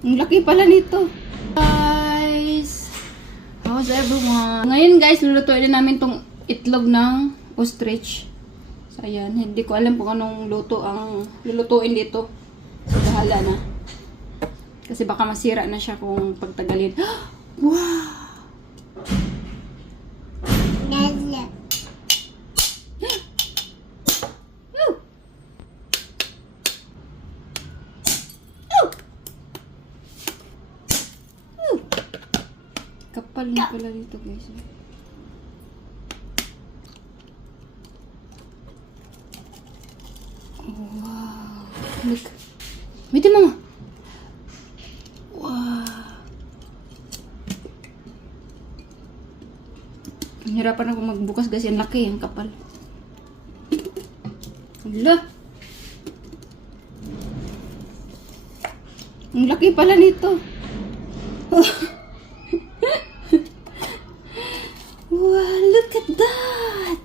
Ang laki pala nito. Guys, how's everyone? Ngayon guys, lulutuin na namin tong itlog ng ostrich. So ayan, hindi ko alam kung anong luto ang lulutuin dito. So bahala na. Kasi baka masira na siya kung pagtagalin. Wow! Kapal na pala dito guys. Wow. Look. Wait mama. Wow. Nahirapan ako magbukas kasi ang laki, ang kapal. Hala. Ang laki pala nito. Wow, look at that!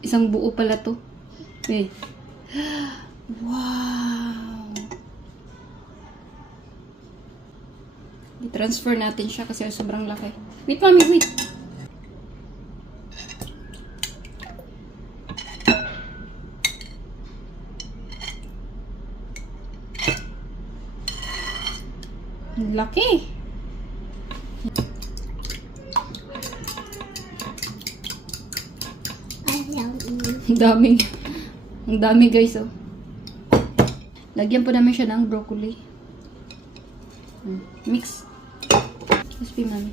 Isang buo pala to. Eh. Wow! I-transfer natin siya kasi sobrang laki. Wait, mami, wait! Laki. Ang dami guys, oh. Lagyan po namin siya ng broccoli. Mix. Crispy, mami.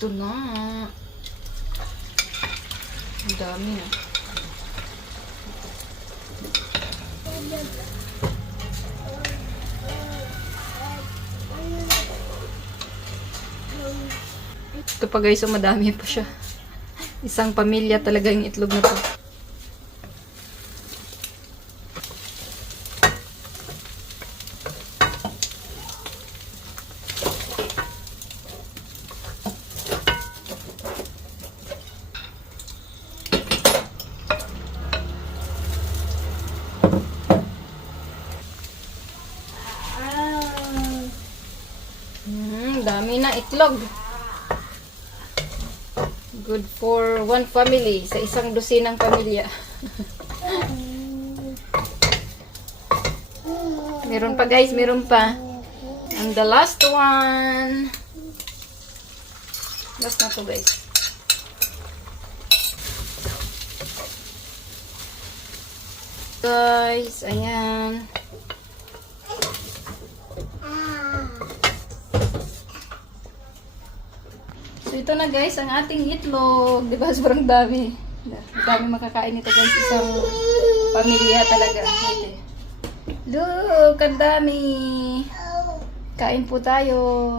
Ito na. Ang dami na. Ito pa guys, so madami pa siya. Isang pamilya talaga yung itlog na to. Dami na itlog. Good for one family. Sa isang dosinang pamilya. Meron pa guys, meron pa. And the last one. Last na to guys. Guys, ayan. So, ito na guys, ang ating itlog. Diba? Sobrang dami. Dami makakain ito guys. Isang pamilya talaga. Look, ang dami. Kain po tayo.